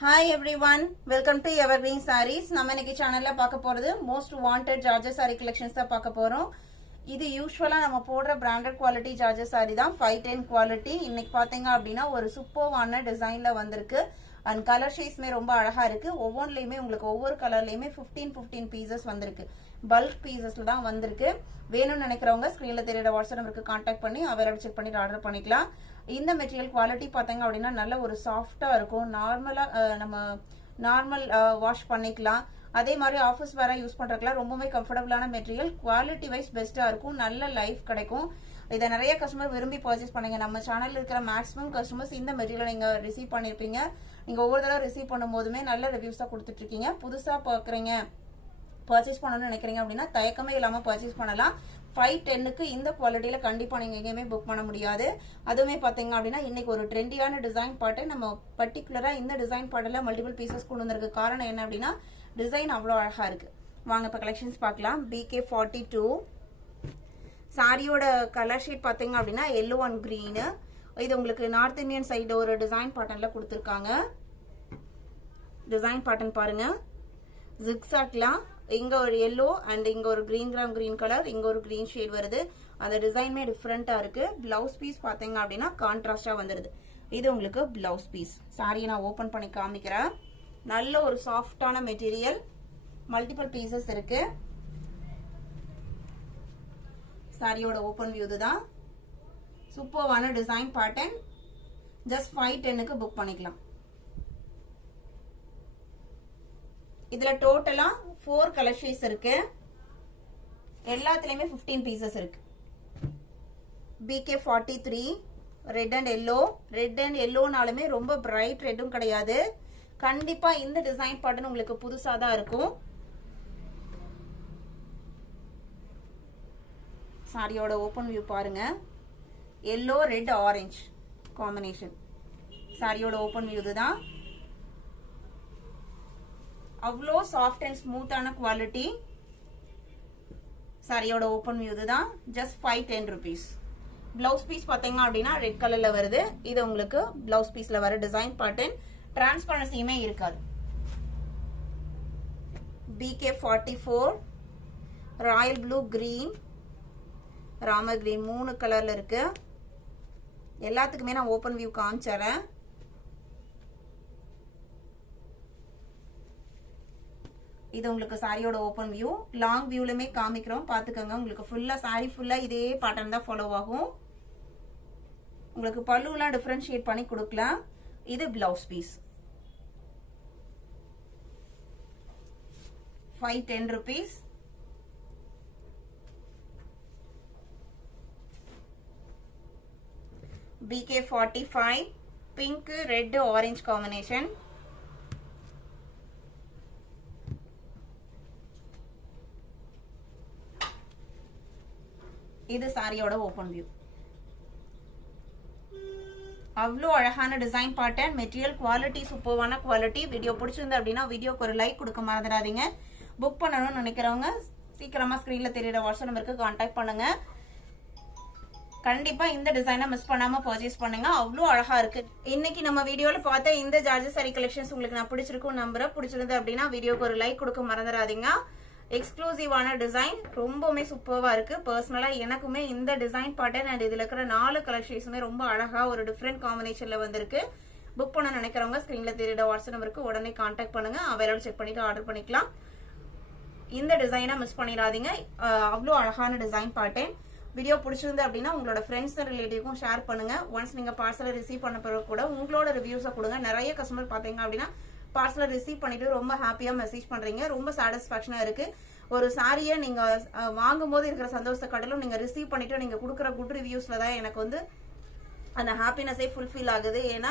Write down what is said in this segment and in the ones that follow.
Hi everyone, welcome to Evergreen Sarees. நம்ம இன்னைக்கு சேனல்ல பார்க்க போறது most wanted Georgette saree collections தான் பார்க்க போறோம். இது யூசுவலா நம்ம போடுற பிராண்டட் குவாலிட்டி Georgette saree தான் 510 குவாலிட்டி. இன்னைக்கு பாத்தீங்க அப்படினா ஒரு சூப்பர்வான டிசைன்ல வந்திருக்கு. and color shades ரொம்ப அழகா இருக்கு. ஒவ்வொன்றிலயுமே உங்களுக்கு ஒவ்வொரு கலர்லயுமே 15 பீசஸ் வந்திருக்கு. பல்க் பீசஸ்ல தான் வந்திருக்கு. வேணும்னு நினைக்கிறவங்க ஸ்கிரீன்ல தெரியற வாட்ஸ்அப் நம்பருக்கு கான்டாக்ட் பண்ணி அவைலபிள் செக் பண்ணிட்டு ஆர்டர் பண்ணிக்கலாம். இந்த மெட்டீரியல் குவாலிட்டி பாத்தீங்க அப்படினா நல்ல ஒரு சாஃப்ட்டா இருக்கும். நார்மல் வாஷ் பண்ணிக்கலாம். அதே மாதிரி ஆஃபீஸ் வேற யூஸ் பண்றதுக்குலாம் ரொம்பவே கம்ஃபர்டபிளான மெட்டீரியல். குவாலிட்டி வைஸ் பெஸ்டா இருக்கும். நல்ல லைஃப் கிடைக்கும். இதை நிறைய கஸ்டமர் விரும்பி பர்ச்சேஸ் பண்ணீங்க. நம்ம சேனல்ல இருக்கிற மேக்ஸிமம் கஸ்டமர்ஸ் இந்த மெட்டீரியல் நீங்க ரிசீவ் பண்ணிருப்பீங்க. நீங்க ஒவ்வொரு தடவை ரிசீவ் பண்ணும்போதுமே நல்ல ரிவ்யூஸ் தான் கொடுத்துட்டு இருக்கீங்க. புதுசா பாக்குறீங்க பர்ச்சேஸ் பண்ணணும்னு நினைக்கிறீங்க அப்படின்னா தயக்கமே இல்லாம பர்ச்சேஸ் பண்ணலாம். 510க்கு இந்த குவாலிட்டியில கண்டிப்பா நீங்க எங்கேயுமே புக் பண்ண முடியாது. அதுவுமே பாத்தீங்க அப்படின்னா இன்னைக்கு ஒரு ட்ரெண்டியான டிசைன் பாட்டு நம்ம பர்டிகுலரா இந்த டிசைன் பாட்டுல மல்டிபிள் பீசஸ் கொண்டு வந்திருக்கு. காரணம் என்ன அப்படின்னா டிசைன் அவ்வளோ அழகா இருக்கு. வாங்க இப்ப கலெக்ஷன்ஸ் பார்க்கலாம். BK42 சாரியோட கலர் ஷீட் பாத்தீங்க அப்படின்னா எல்லோ அண்ட் கிரீன். இது உங்களுக்கு நார்த் இந்தியன் சைடு ஒரு டிசைன் பேட்டர்ன்ல கொடுத்திருக்காங்க. டிசைன் பேட்டர்ன் பாருங்க. ஜிக்ஸாக்லாம் இங்க ஒரு எல்லோ அண்ட் இங்க ஒரு கிரீன் கலர், இங்க ஒரு கிரீன் ஷேட் வருது. அந்த டிசைன்மே டிஃபரெண்டா இருக்கு. பிளவுஸ் பீஸ் பாத்தீங்க அப்படின்னா கான்ட்ராஸ்டா வந்துருது. இது உங்களுக்கு பிளவுஸ் பீஸ். சாரியை நான் ஓபன் பண்ணி காமிக்கிறேன். நல்ல ஒரு சாஃப்டான மெட்டீரியல். மல்டிபிள் பீசஸ் இருக்கு. சாரியோட ஓபன் வியூ தான். சூப்பர்வான டிசைன் பேட்டர்ன். ஜஸ்ட் 510க்கு புக் பண்ணிக்கலாம். இதுல டோட்டலா 4 கலர் ஷேட்ஸ் இருக்கு. எல்லாத்துலயுமே 15 பீசஸ் இருக்கு. BK43 red and yellow. Red and எல்லோனாலுமே ரொம்ப பிரைட் ரெட்டும் கிடையாது. கண்டிப்பா இந்த டிசைன் பேட்டர்ன் உங்களுக்கு புதுசா தான் இருக்கும். சாரியோட ஓபன் வியூ பாருங்க. Yellow red orange combination. சாரியோட ஓபன் வியூ தான். அவ்வளோ சாஃப்ட் அண்ட் ஸ்மூத்தான குவாலிட்டி. சாரியோட ஓபன் வியூ தான். Just 510 rupees. பிளவுஸ் பீஸ் பாத்தீங்க அப்படின்னா ரெட் கலர்ல வருது. இது உங்களுக்கு பிளவுஸ் பீஸ்ல வர டிசைன் பேட்டர்ன். டிரான்ஸ்பரன்சியுமே இருக்காது. BK44 Royal blue green, Ramar green 3 கலர்ல இருக்கு. எல்லாத்துக்குமே நான் ஓபன் வியூ காமிச்சறேன். இது உங்களுக்கு சாரியோட ஓபன் வியூ. லாங் வியூலமே காமிக்கிறோம் பாத்துக்கோங்க. உங்களுக்கு ஃபுல்லா சாரி ஃபுல்லா இதே பேட்டர்ன் தான் ஃபாலோ ஆகும். உங்களுக்கு பல்லுலாம் டிஃபரன்ஷியேட் பண்ணி கொடுக்கலாம். இது blouse piece. 510 rupees. BK45 pink red orange combination. இது சாரியோட ஓபன் வியூ. அவ்வளோ அழகான டிசைன் பேட்டர்ன். மெட்டீரியல் குவாலிட்டி சூப்பர்வான குவாலிட்டி. வீடியோ பிடிச்சிருந்தா அப்படின்னா வீடியோக்கு ஒரு லைக் கொடுக்க மறந்துடாதீங்க. புக் பண்ணணும்னு நினைக்கிறவங்க சீக்கிரமா ஸ்கிரீன்ல தெரியற வாட்ஸ்அப் நம்பருக்கு கான்டாக்ட் பண்ணுங்க. கண்டிப்பா இந்த டிசைனை மிஸ் பண்ணாம பர்ச்சேஸ் பண்ணுங்க. அவ்வளோ அழகா இருக்கு. இன்னைக்கு நம்ம வீடியோல பார்த்த இந்த ஜார்ஜெட் saree கலெக்ஷன்ஸ் உங்களுக்கு நான் பிடிச்சிருக்கும் நம்புறேன். பிடிச்சிருந்து அப்படின்னா வீடியோக்கு ஒரு லைக் கொடுக்க மறந்துடாதீங்க. எக்ஸ்க்ளூசிவான டிசைன் ரொம்பவுமே சூப்பர்வா இருக்கு. பர்சனலா எனக்குமே இந்த டிசைன் பேட்டர்ன் அண்ட் இதுல இருக்கிற 4 கலர் ஷேட்ஸுமே ரொம்ப அழகா ஒரு டிஃபரெண்ட் காம்பினேஷன்ல வந்திருக்கு. புக் பண்ண நினைக்கிறவங்க ஸ்கிரீன்ல தெரியற வாட்ஸ்அப் நம்பருக்கு உடனே கான்டாக்ட் பண்ணுங்க. அவைலபிள் செக் பண்ணிட்டு ஆர்டர் பண்ணிக்கலாம். இந்த டிசைனை மிஸ் பண்ணிடாதீங்க. அவ்வளோ அழகான டிசைன் பேட்டர்ன். வீடியோ பிடிச்சிருந்து அப்படின்னா உங்களோட ஃப்ரெண்ட்ஸ் அண்ட் ரிலேட்டிவ்க்கும் ஷேர் பண்ணுங்க. ஒன்ஸ் நீங்க பார்சலை ரிசீவ் பண்ண பிறகு கூட உங்களோட ரிவ்யூஸை கொடுங்க. நிறைய கஸ்டமர் பாத்தீங்க அப்படின்னா பார்சலை ரிசீவ் பண்ணிட்டு ரொம்ப ஹாப்பியா மெசேஜ் பண்றீங்க. ரொம்ப சாட்டிஸ்பாக்சனா இருக்கு. ஒரு சாரியை நீங்க வாங்கும் போது இருக்கிற சந்தோஷத்தை கடலும் நீங்க ரிசீவ் பண்ணிட்டு நீங்க கொடுக்குற குட் ரிவ்யூஸ்ல தான் எனக்கு வந்து அந்த ஹாப்பினஸே ஃபுல்ஃபில் ஆகுது. ஏன்னா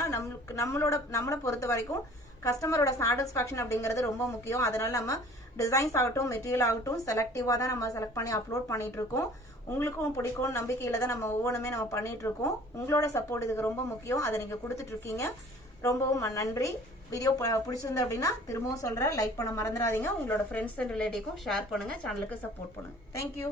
நம்மளை பொறுத்த வரைக்கும் கஸ்டமரோட சாட்டிஸ்பாக்சன் அப்படிங்கிறது ரொம்ப முக்கியம். அதனால நம்ம டிசைன்ஸ் ஆகட்டும் மெட்டீரியல் ஆகட்டும் செலக்டிவா தான் நம்ம செலக்ட் பண்ணி அப்லோட் பண்ணிட்டு இருக்கோம். உங்களுக்கும் பிடிக்கும் நம்பிக்கையில தான் நம்ம ஒவ்வொன்றுமே நம்ம பண்ணிட்டு இருக்கோம். உங்களோட சப்போர்ட் இதுக்கு ரொம்ப முக்கியம். அதை நீங்க கொடுத்துட்டு இருக்கீங்க. ரொம்பவும் நன்றி. வீடியோ பிடிச்சிருந்து அப்படின்னா திரும்பவும் சொல்றேன், லைக் பண்ண மறந்துடாதீங்க. உங்களோட ஃப்ரெண்ட்ஸ் அண்ட் ரிலேட்டிவ்க்கும் ஷேர் பண்ணுங்க. சேனலுக்கு சப்போர்ட் பண்ணுங்க. தேங்க்யூ.